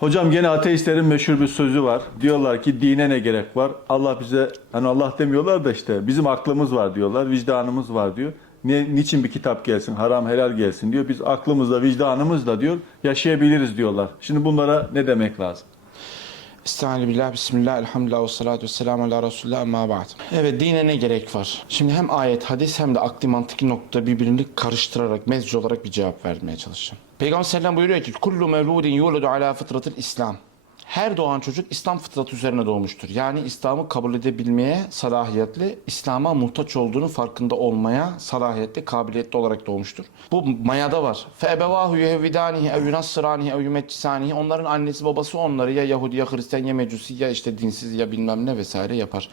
Hocam gene ateistlerin meşhur bir sözü var. Diyorlar ki dine ne gerek var? Allah bize hani Allah demiyorlar da işte bizim aklımız var diyorlar, vicdanımız var diyor. Ne, niçin bir kitap gelsin, haram helal gelsin diyor. Biz aklımızla, vicdanımızla diyor yaşayabiliriz diyorlar. Şimdi bunlara ne demek lazım? Estaizu billah, bismillah, elhamdülillah ve salatu ve selamu ala Resulullah amma ba'd. Evet dine ne gerek var? Şimdi hem ayet, hadis hem de akli mantıki nokta birbirini karıştırarak, mezci olarak bir cevap vermeye çalışacağım. Peygamber sallallahu buyuruyor ki kullu mevludin yuledu ala fıtratil İslam her doğan çocuk İslam fıtratı üzerine doğmuştur. Yani İslam'ı kabul edebilmeye salahiyetli, İslam'a muhtaç olduğunu farkında olmaya salahiyetli, kabiliyetli olarak doğmuştur. Bu mayada var. Febevahu yehvidanihi ev yunassıranihi ev yumetcisanihi onların annesi babası onları ya Yahudi ya Hristiyan ya Mecusi ya işte dinsiz ya bilmem ne vesaire yapar.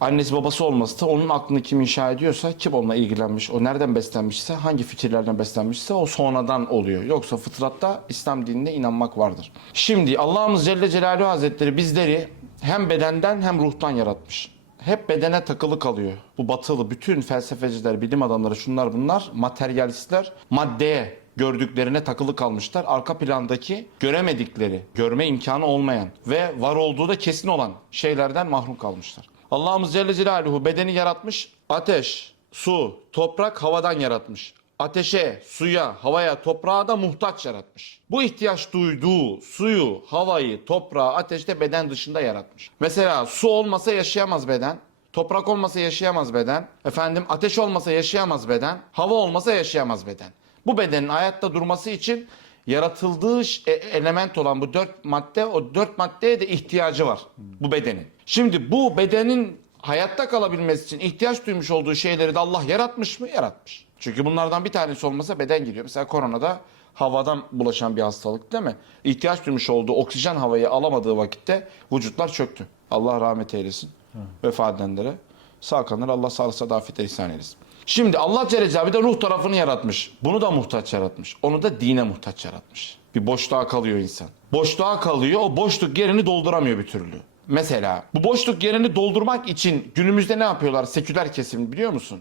Annesi babası olması da onun aklını kim inşa ediyorsa, kim onunla ilgilenmiş, o nereden beslenmişse, hangi fikirlerden beslenmişse o sonradan oluyor. Yoksa fıtratta İslam dinine inanmak vardır. Şimdi Allah'ımız Celle Celaluhu Hazretleri bizleri hem bedenden hem ruhtan yaratmış. Hep bedene takılı kalıyor. Bu batılı bütün felsefeciler, bilim adamları şunlar bunlar materyalistler maddeye gördüklerine takılı kalmışlar. Arka plandaki göremedikleri, görme imkanı olmayan ve var olduğu da kesin olan şeylerden mahrum kalmışlar. Allah'ımız Celle Celaluhu bedeni yaratmış. Ateş, su, toprak havadan yaratmış. Ateşe, suya, havaya, toprağa da muhtaç yaratmış. Bu ihtiyaç duyduğu suyu, havayı, toprağı, ateşte beden dışında yaratmış. Mesela su olmasa yaşayamaz beden. Toprak olmasa yaşayamaz beden. Efendim ateş olmasa yaşayamaz beden. Hava olmasa yaşayamaz beden. Bu bedenin hayatta durması için yaratıldığı e- element olan bu dört madde o dört maddeye de ihtiyacı var bu bedenin. Şimdi bu bedenin hayatta kalabilmesi için ihtiyaç duymuş olduğu şeyleri de Allah yaratmış mı? Yaratmış. Çünkü bunlardan bir tanesi olmasa beden gidiyor. Mesela koronada havadan bulaşan bir hastalık değil mi? İhtiyaç duymuş olduğu oksijen havayı alamadığı vakitte vücutlar çöktü. Allah rahmet eylesin. Vefat edenlere. Sağ kalanlara Allah sağlık sadafet ihsan eylesin. Şimdi Allah Celle Celaluhu de ruh tarafını yaratmış. Bunu da muhtaç yaratmış. Onu da dine muhtaç yaratmış. Bir boşluğa kalıyor insan. Boşluğa kalıyor. O boşluk yerini dolduramıyor bir türlü. Mesela bu boşluk yerini doldurmak için günümüzde ne yapıyorlar seküler kesim biliyor musun?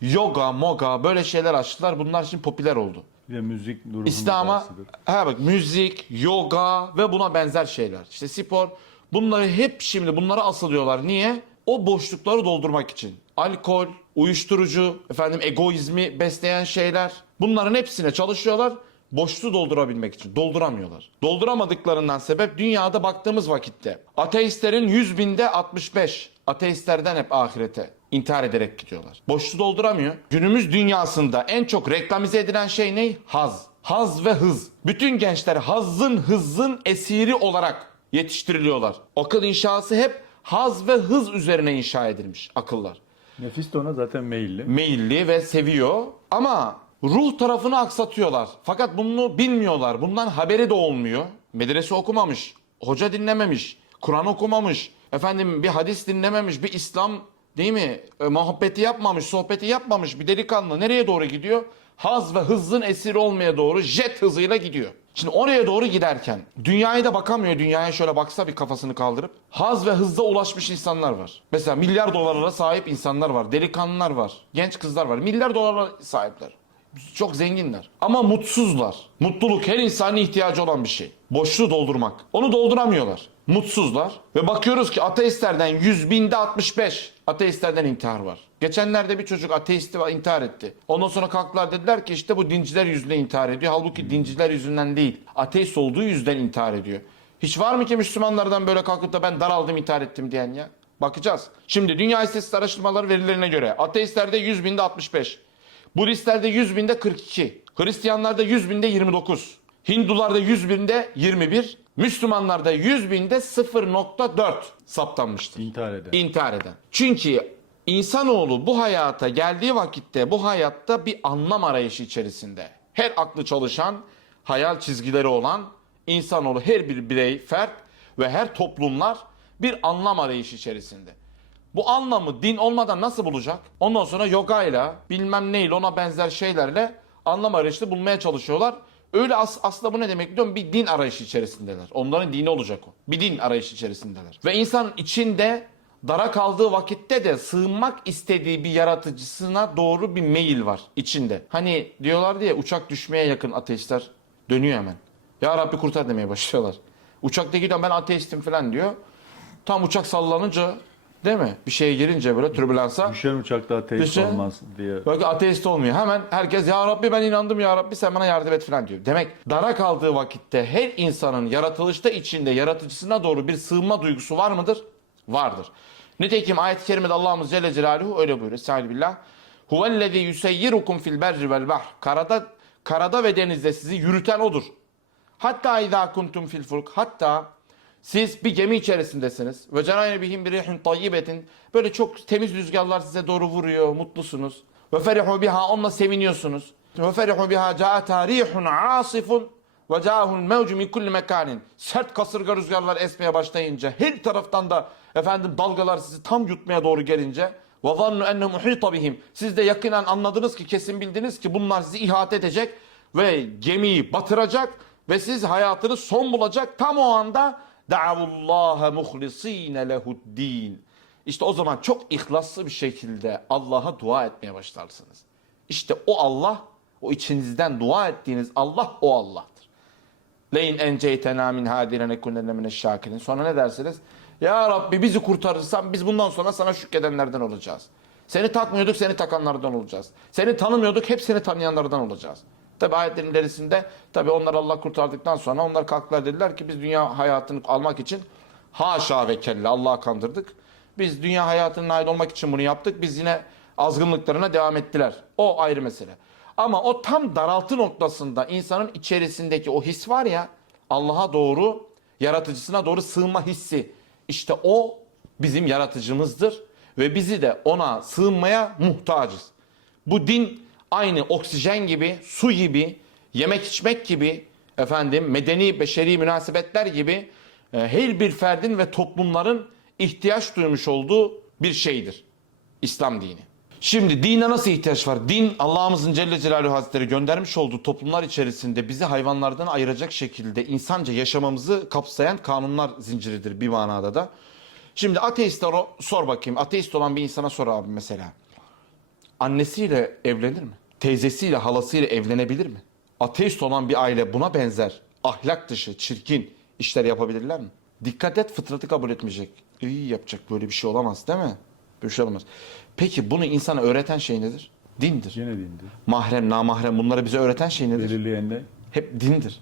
Yoga, moga böyle şeyler açtılar. Bunlar şimdi popüler oldu. De müzik durumunun İslam'a ha bak müzik, yoga ve buna benzer şeyler. İşte spor. Bunları hep şimdi bunlara asılıyorlar. Niye? O boşlukları doldurmak için. Alkol, uyuşturucu, efendim egoizmi besleyen şeyler. Bunların hepsine çalışıyorlar. Boşluğu doldurabilmek için. Dolduramıyorlar. Dolduramadıklarından sebep dünyada baktığımız vakitte. Ateistlerin 100 binde 65. Ateistlerden hep ahirete intihar ederek gidiyorlar. Boşluğu dolduramıyor. Günümüz dünyasında en çok reklamize edilen şey ne? Haz. Haz ve hız. Bütün gençler hazın hızın esiri olarak yetiştiriliyorlar. Akıl inşası hep haz ve hız üzerine inşa edilmiş akıllar. Nefis de ona zaten meyilli. Meyilli ve seviyor ama ruh tarafını aksatıyorlar. Fakat bunu bilmiyorlar. Bundan haberi de olmuyor. Medrese okumamış, hoca dinlememiş, Kur'an okumamış, efendim bir hadis dinlememiş, bir İslam değil mi? E, muhabbeti yapmamış, sohbeti yapmamış bir delikanlı nereye doğru gidiyor? Haz ve hızın esiri olmaya doğru jet hızıyla gidiyor. Şimdi oraya doğru giderken dünyaya da bakamıyor. Dünyaya şöyle baksa bir kafasını kaldırıp haz ve hızda ulaşmış insanlar var. Mesela milyar dolarlara sahip insanlar var. Delikanlılar var. Genç kızlar var. Milyar dolara sahipler. Çok zenginler. Ama mutsuzlar. Mutluluk her insanın ihtiyacı olan bir şey. Boşluğu doldurmak. Onu dolduramıyorlar. Mutsuzlar. Ve bakıyoruz ki ateistlerden 100 binde 65 ateistlerden intihar var. Geçenlerde bir çocuk ateisti ve intihar etti. Ondan sonra kalktılar dediler ki işte bu dinciler yüzünden intihar ediyor. Halbuki dinciler yüzünden değil. Ateist olduğu yüzden intihar ediyor. Hiç var mı ki Müslümanlardan böyle kalkıp da ben daraldım intihar ettim diyen ya? Bakacağız. Şimdi Dünya İstatistik Araştırmaları verilerine göre ateistlerde 100 binde 65. Budistlerde 100 binde 42. Hristiyanlarda 100 binde 29. Hindularda 100 binde 21. Müslümanlarda 100 binde 0.4 saptanmıştır. İntihar eden. İntihar eden. Çünkü insanoğlu bu hayata geldiği vakitte bu hayatta bir anlam arayışı içerisinde. Her aklı çalışan, hayal çizgileri olan insanoğlu her bir birey, fert ve her toplumlar bir anlam arayışı içerisinde. Bu anlamı din olmadan nasıl bulacak? Ondan sonra yogayla, bilmem neyle ona benzer şeylerle anlam arayışı bulmaya çalışıyorlar. Öyle as aslında bu ne demek biliyor musun? Bir din arayışı içerisindeler. Onların dini olacak o. Bir din arayışı içerisindeler. Ve insan içinde dara kaldığı vakitte de sığınmak istediği bir yaratıcısına doğru bir meyil var içinde. Hani diyorlar diye uçak düşmeye yakın ateistler dönüyor hemen. Ya Rabbi kurtar demeye başlıyorlar. Uçakta gidiyor ben ateistim falan diyor. Tam uçak sallanınca değil mi? Bir şeye girince böyle türbülansa. Düşen uçakta ateist Düşen- olmaz diye. Belki ateist olmuyor. Hemen herkes ya Rabbi ben inandım ya Rabbi sen bana yardım et falan diyor. Demek dara kaldığı vakitte her insanın yaratılışta içinde yaratıcısına doğru bir sığınma duygusu var mıdır? Vardır. Nitekim ayet-i kerimede Allah'ımız Celle Celaluhu öyle buyuruyor. Estaizu billah. Huvellezî yuseyyirukum fil berri vel bahr. Karada, karada ve denizde sizi yürüten odur. Hatta izâ kuntum fil fulk. Hatta siz bir gemi içerisindesiniz. Ve cenayne bihim bir rihin tayyibetin. Böyle çok temiz rüzgarlar size doğru vuruyor. Mutlusunuz. Ve ferihu biha. Onunla seviniyorsunuz. Ve ferihu biha ca'ata rihun asifun. Ve ca'ahul mevcu min kulli mekanin. Sert kasırga rüzgarlar esmeye başlayınca her taraftan da efendim dalgalar sizi tam yutmaya doğru gelince ve zannu enne muhita bihim. Siz de yakinen anladınız ki kesin bildiniz ki bunlar sizi ihate edecek ve gemiyi batıracak ve siz hayatınız son bulacak. Tam o anda da'avullaha muhlisine lehuddin. İşte o zaman çok ihlaslı bir şekilde Allah'a dua etmeye başlarsınız. İşte o Allah, o içinizden dua ettiğiniz Allah o Allah'tır. Leyin enceytena min hadine nekunenne mineşşakirin. Sonra ne dersiniz? Ya Rabbi bizi kurtarırsan biz bundan sonra sana şükredenlerden olacağız. Seni takmıyorduk seni takanlardan olacağız. Seni tanımıyorduk hep seni tanıyanlardan olacağız. Tabi ayetlerin ilerisinde tabi onlar Allah kurtardıktan sonra onlar kalktılar dediler ki biz dünya hayatını almak için haşa ve kelle Allah'a kandırdık. Biz dünya hayatının ait olmak için bunu yaptık. Biz yine azgınlıklarına devam ettiler. O ayrı mesele. Ama o tam daraltı noktasında insanın içerisindeki o his var ya Allah'a doğru yaratıcısına doğru sığınma hissi. İşte o bizim yaratıcımızdır ve bizi de ona sığınmaya muhtacız. Bu din aynı oksijen gibi, su gibi, yemek içmek gibi, efendim medeni beşeri münasebetler gibi e, her bir ferdin ve toplumların ihtiyaç duymuş olduğu bir şeydir. İslam dini. Şimdi dine nasıl ihtiyaç var? Din Allah'ımızın Celle Celaluhu Hazretleri göndermiş olduğu toplumlar içerisinde bizi hayvanlardan ayıracak şekilde insanca yaşamamızı kapsayan kanunlar zinciridir bir manada da. Şimdi ateistlere sor bakayım. Ateist olan bir insana sor abi mesela. Annesiyle evlenir mi? Teyzesiyle, halasıyla evlenebilir mi? Ateist olan bir aile buna benzer ahlak dışı, çirkin işler yapabilirler mi? Dikkat et fıtratı kabul etmeyecek. İyi yapacak böyle bir şey olamaz değil mi? Böyle bir şey olamaz. Peki bunu insana öğreten şey nedir? Dindir. Gene dindi. Mahrem, namahrem bunları bize öğreten şey nedir? Belirleyen de Hep dindir.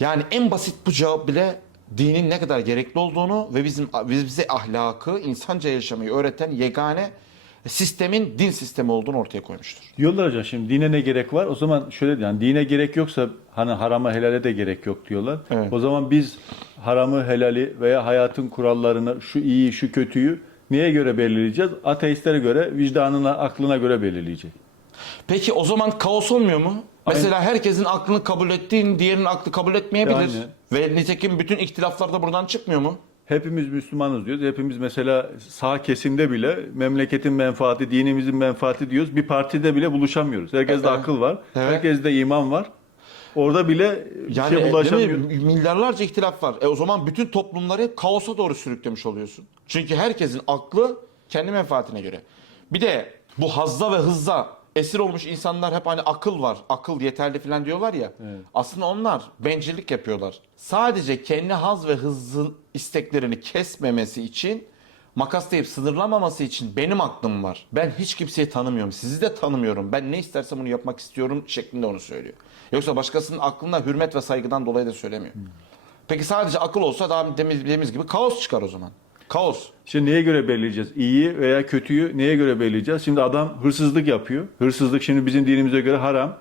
Yani en basit bu cevap bile dinin ne kadar gerekli olduğunu ve bizim bize ahlakı, insanca yaşamayı öğreten yegane sistemin din sistemi olduğunu ortaya koymuştur. Diyorlar hocam şimdi dine ne gerek var? O zaman şöyle yani dine gerek yoksa hani harama helale de gerek yok diyorlar. Evet. O zaman biz haramı helali veya hayatın kurallarını şu iyi şu kötüyü neye göre belirleyeceğiz? Ateistlere göre vicdanına aklına göre belirleyecek. Peki o zaman kaos olmuyor mu? Mesela herkesin aklını kabul ettiğin diğerinin aklı kabul etmeyebilir. Yani. Ve nitekim bütün ihtilaflar da buradan çıkmıyor mu? Hepimiz Müslümanız diyoruz. Hepimiz mesela sağ kesimde bile memleketin menfaati, dinimizin menfaati diyoruz. Bir partide bile buluşamıyoruz. Herkeste Evet. akıl var. Evet. Herkeste iman var. Orada bile Yani şey değil ulaşamıyoruz. mi? milyarlarca ihtilaf var. E o zaman bütün toplumları hep kaosa doğru sürüklemiş oluyorsun. Çünkü herkesin aklı kendi menfaatine göre. Bir de bu hazza ve hızza esir olmuş insanlar hep hani akıl var, akıl yeterli falan diyorlar ya. Aslında onlar bencillik yapıyorlar. Sadece kendi haz ve hızın isteklerini kesmemesi için makaslayıp sınırlamaması için benim aklım var. Ben hiç kimseyi tanımıyorum. Sizi de tanımıyorum. Ben ne istersem onu yapmak istiyorum şeklinde onu söylüyor. Yoksa başkasının aklına hürmet ve saygıdan dolayı da söylemiyor. Peki sadece akıl olsa daha demin dediğimiz gibi kaos çıkar o zaman. Kaos. Şimdi neye göre belirleyeceğiz? İyiyi veya kötüyü neye göre belirleyeceğiz? Şimdi adam hırsızlık yapıyor. Hırsızlık şimdi bizim dinimize göre haram.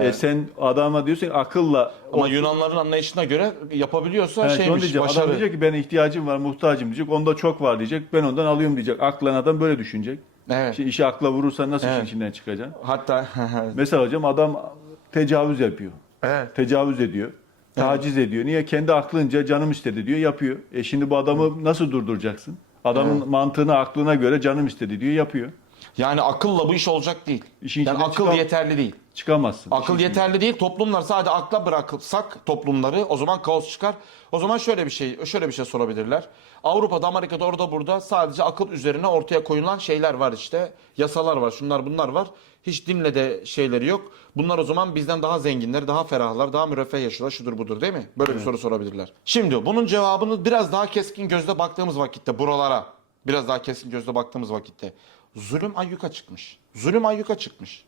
E sen adama diyorsun ki akılla Ama Yunanların anlayışına göre yapabiliyorsa Evet, onu şeymiş, diyecek. başarı. Adam diyecek ki ben ihtiyacım var, muhtacım diyecek. Onda çok var diyecek. Ben ondan alıyorum diyecek. Aklan adam böyle düşünecek. Evet. Şimdi işi akla vurursan nasıl Evet. işin içinden çıkacaksın? Hatta Mesela hocam adam tecavüz yapıyor. evet. Tecavüz ediyor. Taciz ediyor. Niye? Kendi aklınca canım istedi diyor, yapıyor. E şimdi bu adamı nasıl durduracaksın? Adamın mantığına, aklına göre canım istedi diyor, yapıyor. Yani akılla bu iş olacak değil. İşin yani içinden akıl çıkan- yeterli değil. Çıkamazsın. Akıl İşin yeterli değil. Toplumlar sadece akla bırakılsak toplumları o zaman kaos çıkar. O zaman şöyle bir şey şöyle bir şey sorabilirler. Avrupa'da, Amerika'da, orada burada sadece akıl üzerine ortaya koyulan şeyler var işte. Yasalar var, şunlar bunlar var. Hiç dinle de şeyleri yok. Bunlar o zaman bizden daha zenginler, daha ferahlar, daha müreffeh yaşıyorlar, şudur budur değil mi? Böyle bir soru sorabilirler. Şimdi bunun cevabını biraz daha keskin gözle baktığımız vakitte buralara, biraz daha keskin gözle baktığımız vakitte zulüm ayyuka çıkmış. Zulüm ayyuka çıkmış.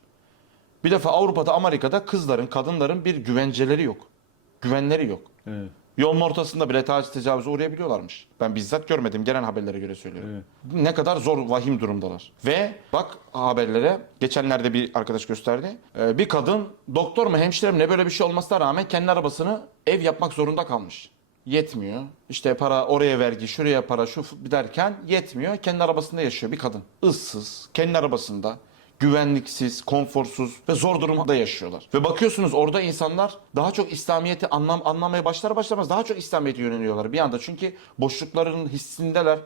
Bir defa Avrupa'da, Amerika'da kızların, kadınların bir güvenceleri yok. Güvenleri yok. Evet. Yolun ortasında bile taciz tecavüze uğrayabiliyorlarmış. Ben bizzat görmedim. Gelen haberlere göre söylüyorum. Evet. Ne kadar zor, vahim durumdalar. Ve bak haberlere, geçenlerde bir arkadaş gösterdi. Ee, Bir kadın doktor mu hemşire mi ne böyle bir şey olmasına rağmen kendi arabasını ev yapmak zorunda kalmış. Yetmiyor. İşte para oraya vergi, şuraya para, şu derken yetmiyor. Kendi arabasında yaşıyor bir kadın. Issız, kendi arabasında güvenliksiz, konforsuz ve zor durumda yaşıyorlar. Ve bakıyorsunuz orada insanlar daha çok İslamiyet'i anlam anlamaya başlar başlamaz daha çok İslamiyet'e yöneliyorlar bir anda. Çünkü boşlukların hissindeler.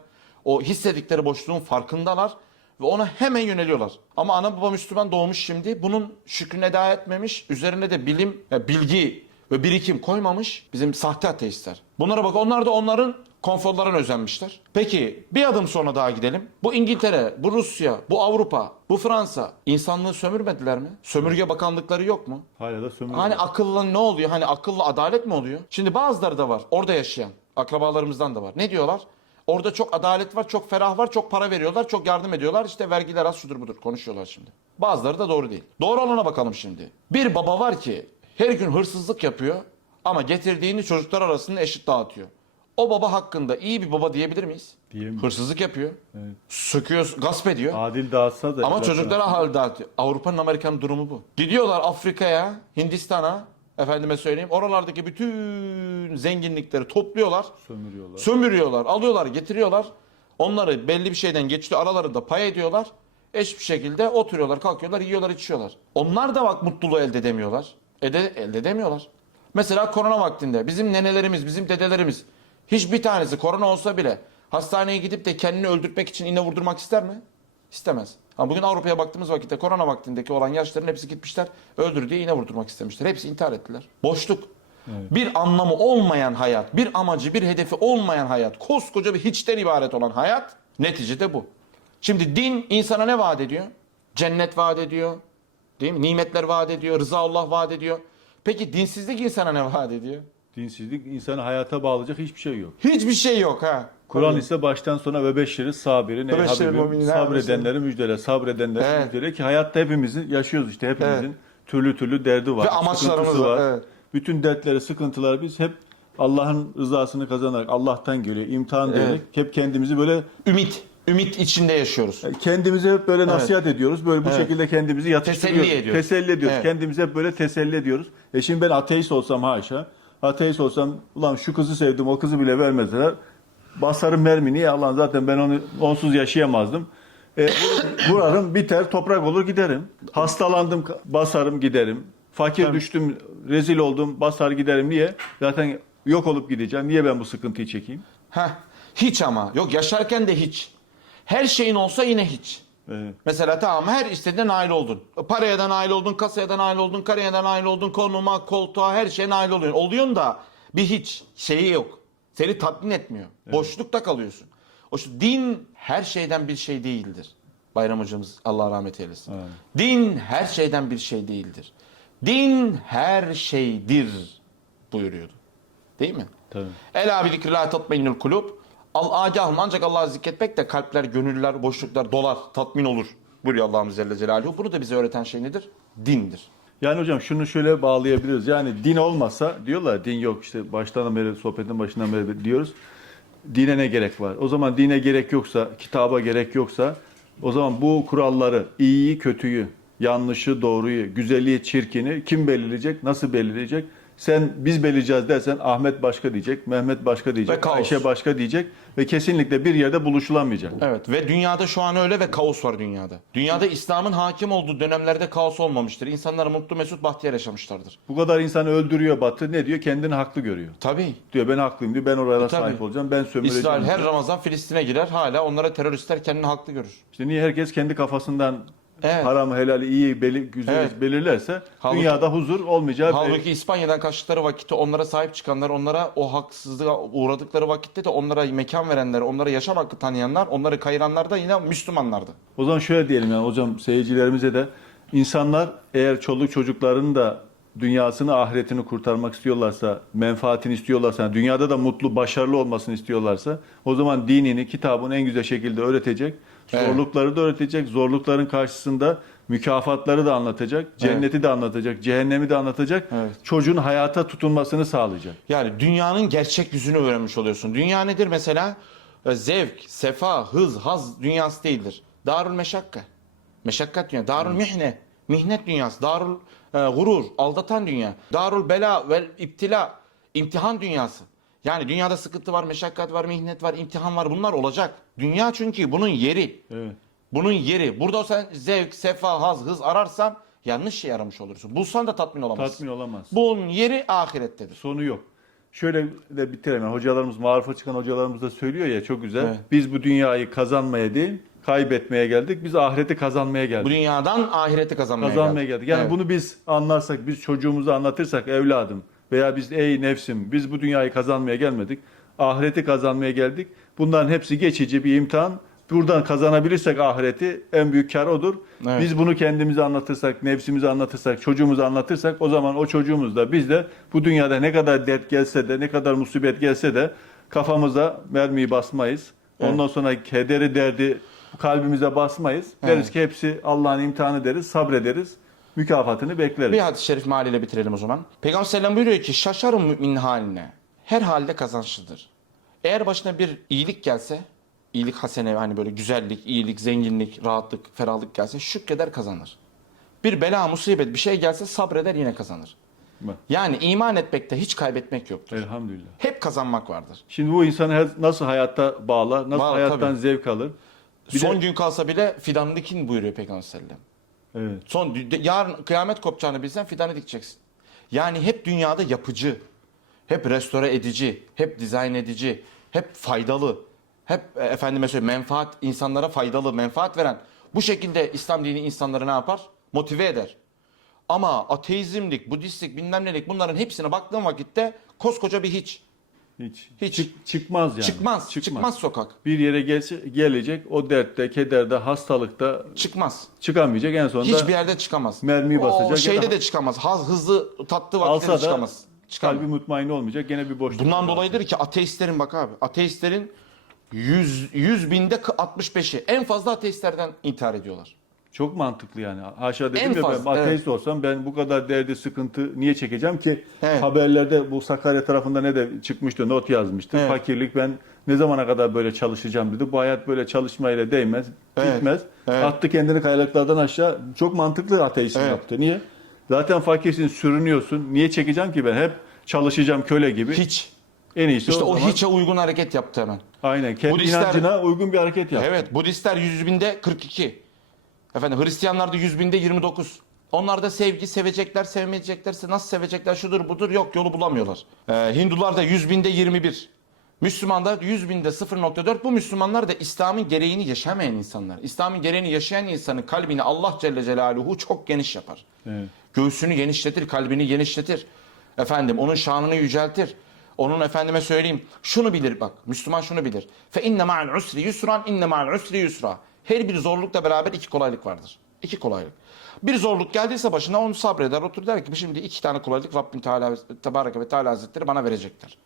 O hissedikleri boşluğun farkındalar ve ona hemen yöneliyorlar. Ama ana baba Müslüman doğmuş şimdi. Bunun şükrünü eda etmemiş. Üzerine de bilim, bilgi ve birikim koymamış bizim sahte ateistler. Bunlara bak onlar da onların konforlarına özenmişler. Peki bir adım sonra daha gidelim. Bu İngiltere, bu Rusya, bu Avrupa, bu Fransa insanlığı sömürmediler mi? Sömürge bakanlıkları yok mu? Hala da sömürü. Hani akılla ne oluyor? Hani akılla adalet mi oluyor? Şimdi bazıları da var. Orada yaşayan akrabalarımızdan da var. Ne diyorlar? Orada çok adalet var, çok ferah var, çok para veriyorlar, çok yardım ediyorlar. İşte vergiler az şudur budur konuşuyorlar şimdi. Bazıları da doğru değil. Doğru olana bakalım şimdi. Bir baba var ki her gün hırsızlık yapıyor ama getirdiğini çocuklar arasında eşit dağıtıyor. O baba hakkında iyi bir baba diyebilir miyiz? Diyemeyiz. Hırsızlık yapıyor. Evet. Söküyor, gasp ediyor. Adil dağıtsa da. Ama çocuklara hal dağıtıyor. Avrupa'nın Amerika'nın durumu bu. Gidiyorlar Afrika'ya, Hindistan'a, efendime söyleyeyim. Oralardaki bütün zenginlikleri topluyorlar, sömürüyorlar. sömürüyorlar, alıyorlar, getiriyorlar. Onları belli bir şeyden geçiyor, aralarında pay ediyorlar. Eş bir şekilde oturuyorlar, kalkıyorlar, yiyorlar, içiyorlar. Onlar da bak mutluluğu elde edemiyorlar. Ede, elde edemiyorlar. Mesela korona vaktinde bizim nenelerimiz, bizim dedelerimiz hiçbir tanesi korona olsa bile hastaneye gidip de kendini öldürtmek için iğne vurdurmak ister mi? İstemez. Ama bugün Avrupa'ya baktığımız vakitte korona vaktindeki olan yaşların hepsi gitmişler öldür diye iğne vurdurmak istemişler. Hepsi intihar ettiler. Boşluk. Bir anlamı olmayan hayat, bir amacı, bir hedefi olmayan hayat, koskoca bir hiçten ibaret olan hayat neticede bu. Şimdi din insana ne vaat ediyor? Cennet vaat ediyor. Değil mi? Nimetler vaat ediyor, rıza Allah vaat ediyor. Peki dinsizlik insana ne vaat ediyor? Dinsizlik insanı hayata bağlayacak hiçbir şey yok. Hiçbir şey yok ha. Kur'an ise baştan sona ve beşiri sabirin ey Ve Habibim sabredenleri müjdele sabredenleri Evet. müjdele ki hayatta hepimizin yaşıyoruz işte hepimizin türlü türlü derdi var. Ve amaçlarımız sıkıntısı var, evet. Bütün dertleri sıkıntıları biz hep Allah'ın rızasını kazanarak Allah'tan geliyor imtihan Evet. diyerek hep kendimizi böyle Ümit. Ümit içinde yaşıyoruz. kendimize hep böyle nasihat ediyoruz. Böyle bu Evet. şekilde kendimizi yatıştırıyoruz. Teselli ediyoruz. Teselli ediyoruz. Evet. Kendimize hep böyle teselli ediyoruz. E şimdi ben ateist olsam haşa. Ateist olsam ulan şu kızı sevdim o kızı bile vermeseler. Basarım mermi niye Allah'ın zaten ben onu onsuz yaşayamazdım. E, vurarım biter toprak olur giderim. Hastalandım basarım giderim. Fakir düştüm rezil oldum basar giderim niye? Zaten yok olup gideceğim. Niye ben bu sıkıntıyı çekeyim? Heh. Hiç ama. Yok yaşarken de hiç. Her şeyin olsa yine hiç. Evet. Mesela tamam her istediğine nail oldun. Paraya da nail oldun, kasaya da nail oldun, kariyere da nail oldun, konuma, koltuğa her şeye nail oluyorsun. Oluyorsun da bir hiç şeyi yok. Seni tatmin etmiyor. Boşlukta kalıyorsun. O şu din her şeyden bir şey değildir. Bayram hocamız Allah rahmet eylesin. Amin. Din her şeyden bir şey değildir. Din her şeydir buyuruyordu. Değil mi? Tabii. Ela bi zikrillah tatmainul kulub. Al agahım ancak Allah'ı zikretmek de kalpler, gönüller, boşluklar dolar, tatmin olur. Buyuruyor Allah'ımız Celle Celaluhu. Bunu da bize öğreten şey nedir? Dindir. Yani hocam şunu şöyle bağlayabiliriz. Yani din olmasa diyorlar din yok işte baştan beri sohbetin başından beri diyoruz. Dine ne gerek var? O zaman dine gerek yoksa, kitaba gerek yoksa o zaman bu kuralları iyiyi, kötüyü, yanlışı, doğruyu, güzelliği, çirkini kim belirleyecek? Nasıl belirleyecek? Sen biz belirleyeceğiz dersen Ahmet başka diyecek, Mehmet başka diyecek, kaos. Ayşe başka diyecek ve kesinlikle bir yerde buluşulamayacak. Evet ve dünyada şu an öyle ve kaos var dünyada. Dünyada İslam'ın hakim olduğu dönemlerde kaos olmamıştır. İnsanlar mutlu mesut bahtiyar yaşamışlardır. Bu kadar insanı öldürüyor Batı ne diyor? Kendini haklı görüyor. Tabii. Diyor ben haklıyım diyor. Ben oraya tabii. sahip olacağım. Ben sömüreceğim. İsrail her diyor. Ramazan Filistin'e girer hala onlara teröristler kendini haklı görür. İşte niye herkes kendi kafasından Evet. haram helali iyi beli, güzel Evet. belirlerse Halbuki- dünyada huzur olmayacağı Halbuki İspanya'dan kaçtıkları vakitte onlara sahip çıkanlar, onlara o haksızlığa uğradıkları vakitte de onlara mekan verenler, onlara yaşam hakkı tanıyanlar, onları kayıranlar da yine Müslümanlardı. O zaman şöyle diyelim yani hocam seyircilerimize de insanlar eğer çoluk çocuklarının da dünyasını ahiretini kurtarmak istiyorlarsa, menfaatini istiyorlarsa, dünyada da mutlu, başarılı olmasını istiyorlarsa o zaman dinini, kitabını en güzel şekilde öğretecek. Evet. Zorlukları da öğretecek. Zorlukların karşısında mükafatları da anlatacak. Cenneti de anlatacak. Cehennemi de anlatacak. Evet. Çocuğun hayata tutunmasını sağlayacak. Yani dünyanın gerçek yüzünü öğrenmiş oluyorsun. Dünya nedir mesela? E, Zevk, sefa, hız, haz dünyası değildir. Darül meşakka. Meşakkat dünya. Darül mihne. Mihnet dünyası. Darül e, gurur. Aldatan dünya. Darül bela ve iptila. imtihan dünyası. Yani dünyada sıkıntı var, meşakkat var, mihnet var, imtihan var. Bunlar olacak. Dünya çünkü bunun yeri. Evet. Bunun yeri. Burada sen zevk, sefa, haz, hız ararsan yanlış şey aramış olursun. Bulsan da tatmin olamazsın. Tatmin olamaz. Bunun yeri ahirettedir. sonu yok. Şöyle de bitirelim. Hocalarımız, marife çıkan hocalarımız da söylüyor ya çok güzel. Evet. Biz bu dünyayı kazanmaya değil, kaybetmeye geldik. Biz ahireti kazanmaya geldik. Bu dünyadan ahireti kazanmaya, kazanmaya geldik. geldik. Yani Evet. bunu biz anlarsak, biz çocuğumuza anlatırsak evladım veya biz ey nefsim biz bu dünyayı kazanmaya gelmedik. Ahireti kazanmaya geldik. Bunların hepsi geçici bir imtihan. Buradan kazanabilirsek ahireti en büyük kar odur. Evet. Biz bunu kendimize anlatırsak, nefsimize anlatırsak, çocuğumuza anlatırsak o zaman o çocuğumuz da biz de bu dünyada ne kadar dert gelse de, ne kadar musibet gelse de kafamıza mermiyi basmayız. Ondan sonra kederi, derdi kalbimize basmayız. Deriz Evet. ki hepsi Allah'ın imtihanı deriz, sabrederiz. Mükafatını bekleriz. Bir hadis-i şerif mealiyle bitirelim o zaman. Peygamber sellem buyuruyor ki şaşarım mümin haline. Her halde kazançlıdır. Eğer başına bir iyilik gelse, iyilik hasene hani böyle güzellik, iyilik, zenginlik, rahatlık, ferahlık gelse şükreder kazanır. Bir bela, musibet bir şey gelse sabreder yine kazanır. Yani iman etmekte hiç kaybetmek yoktur. Elhamdülillah. Hep kazanmak vardır. Şimdi bu insan her- nasıl hayatta bağlar, nasıl Bağlar, hayattan tabii. zevk alır? Bir Son de- gün kalsa bile fidanı dikin buyuruyor Peygamber sellem. Evet. Son yarın kıyamet kopacağını bilsen fidanı dikeceksin. Yani hep dünyada yapıcı, hep restore edici, hep dizayn edici, hep faydalı, hep e, efendime söyleyeyim menfaat insanlara faydalı, menfaat veren. Bu şekilde İslam dini insanları ne yapar? Motive eder. Ama ateizmlik, Budistlik, bilmem nelik bunların hepsine baktığın vakitte koskoca bir hiç. Hiç. Hiç. Çık- çıkmaz yani. Çıkmaz, çıkmaz, sokak. Bir yere gelse, gelecek o dertte, kederde, hastalıkta Çıkmaz. çıkamayacak en sonunda. Hiçbir yerde çıkamaz. mermiyi basacak O şeyde de çıkamaz. Haz, hızlı vakitte alsa de da çıkamaz. Çıkamaz. kalbi mutmain olmayacak. Gene bir boşluk. Bundan dolayıdır ki ateistlerin bak abi ateistlerin 100, 100 binde 65'i en fazla ateistlerden intihar ediyorlar. Çok mantıklı yani. Haşa dedim En ya fazla, ben ateist olsam ben bu kadar derdi, sıkıntı niye çekeceğim ki? Evet. Haberlerde bu Sakarya tarafında ne de çıkmıştı, not yazmıştı. Evet. Fakirlik ben ne zamana kadar böyle çalışacağım dedi. Bu hayat böyle çalışmayla değmez, Evet. gitmez. Evet. Attı kendini kayalıklardan aşağı. Çok mantıklı ateistlik Evet. yaptı. Niye? Zaten fakirsin, sürünüyorsun. Niye çekeceğim ki ben? Hep çalışacağım köle gibi. Hiç. en iyisi İşte o, zaman. hiçe uygun hareket yaptı hemen. Aynen. Kendi Budistler- inancına uygun bir hareket yaptı. Evet Budistler 100 binde 42. Efendim Hristiyanlar da 100 binde 29. Onlar da sevgi sevecekler, sevmeyeceklerse nasıl sevecekler şudur budur yok yolu bulamıyorlar. Ee, Hindular da 100 binde 21. Müslümanlar 100 binde 0.4. Bu Müslümanlar da İslam'ın gereğini yaşamayan insanlar. İslam'ın gereğini yaşayan insanın kalbini Allah Celle Celaluhu çok geniş yapar. Evet. Göğsünü genişletir, kalbini genişletir. Efendim onun şanını yüceltir. Onun efendime söyleyeyim şunu bilir bak Müslüman şunu bilir. Fe inne ma'al usri yusran inne ma'al usri yusra. Her bir zorlukla beraber iki kolaylık vardır. İki kolaylık. Bir zorluk geldiyse başına onu sabreder otur der ki şimdi iki tane kolaylık Rabbim Teala, Tebareke ve Teala Hazretleri bana verecekler.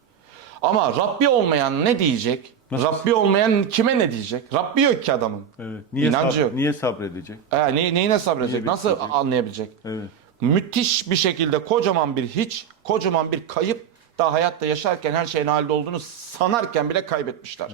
Ama Rabbi olmayan ne diyecek? Rabbi olmayan kime ne diyecek? Rabbi yok ki adamın. Evet. Niye, İnancı sab- yok. niye sabredecek? E, ne, neyine sabredecek? Niye Nasıl bekleyecek? anlayabilecek? Evet. müthiş bir şekilde kocaman bir hiç, kocaman bir kayıp daha hayatta yaşarken her şeyin halde olduğunu sanarken bile kaybetmişler.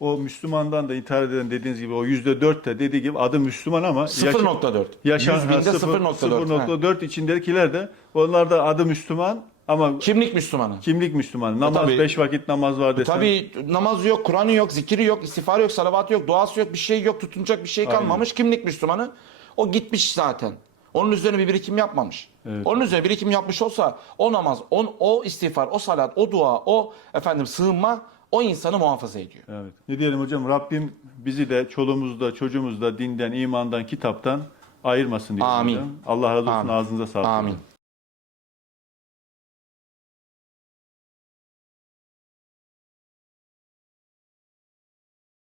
O Müslümandan da intihar eden dediğiniz gibi o yüzde dört de dediği gibi adı Müslüman ama 0.4. yaşa- 100 binde ha, sıfır- 0.4. 0.4 içindekiler de onlar da adı Müslüman ama Kimlik Müslümanı. kimlik Müslüman. Namaz tabii. beş vakit namaz var desen. Tabii namazı yok, Kur'an'ı yok, zikiri yok, istiğfarı yok, salavatı yok, duası yok, bir şey yok, tutunacak bir şey kalmamış. Kimlik Müslümanı. O gitmiş zaten. Onun üzerine bir birikim yapmamış. Evet. Onun üzerine birikim yapmış olsa o namaz, o, o istiğfar, o salat, o dua, o efendim sığınma o insanı muhafaza ediyor. Evet. Ne diyelim hocam Rabbim bizi de çoluğumuzu da çocuğumuzu da dinden, imandan, kitaptan ayırmasın diyorum. Amin. hocam. Allah razı olsun Amin. ağzınıza sağlık. Amin.